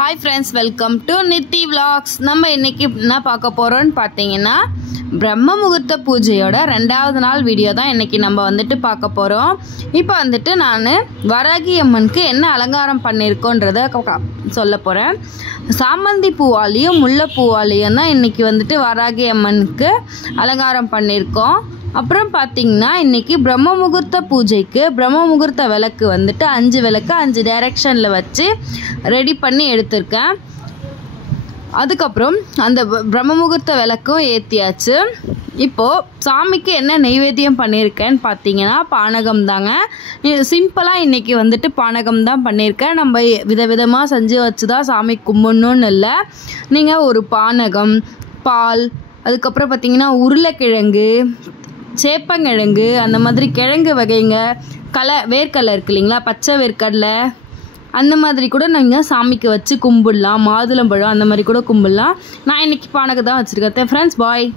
Hi friends, welcome to Niti Vlogs. நம்ம இன்னைக்கு என்ன பார்க்க போறோம்னு பாத்தீங்கன்னா பிரம்ம முகூர்த்த பூஜையோட இரண்டாவது நாள் வீடியோ தான் இன்னைக்கு நம்ம வந்துட்டு பார்க்க போறோம். இப்போ வந்துட்டு நான் வராகி அம்மனுக்கு என்ன அலங்காரம் பண்ணிருக்கோன்றத சொல்ல போறேன். சாமந்தி பூவாலியும் முல்லை பூவாலியும் தான் இன்னைக்கு வந்துட்டு வராகி அம்மனுக்கு அலங்காரம் பண்ணிருக்கோம். அப்புறம் பார்த்தீங்கன்னா இன்றைக்கி பிரம்ம முகூர்த்த பூஜைக்கு பிரம்ம முகூர்த்த விளக்கு வந்துட்டு 5 விளக்கு 5 டைரெக்ஷனில் வச்சு ரெடி பண்ணி எடுத்திருக்கேன். அதுக்கப்புறம் அந்த பிரம்ம முகூர்த்த விளக்கும் ஏற்றியாச்சு. இப்போது சாமிக்கு என்ன நெய்வேத்தியம் பண்ணியிருக்கேன்னு பார்த்தீங்கன்னா பானகம் தாங்க. சிம்பிளாக இன்றைக்கி வந்துட்டு பானகம் தான் பண்ணியிருக்கேன். நம்ம விதவிதமாக செஞ்சு வச்சு தான் சாமி கும்பிடணுன்னு இல்லை. நீங்கள் ஒரு பானகம், பால், அதுக்கப்புறம் பார்த்தீங்கன்னா உருளைக்கிழங்கு, சேப்பங்கிழங்கு, அந்த மாதிரி கிழங்கு வகைங்க, வேர்க்கடலை இருக்கு இல்லைங்களா, பச்சை வேர்க்கடலை, அந்த மாதிரி கூட நீங்கள் சாமிக்கு வச்சு கும்பிடலாம். மாதுளம்பழம் அந்த மாதிரி கூட கும்பிடலாம். நான் இன்றைக்கி பானகம் தான் வச்சுருக்கேன். Friends bye.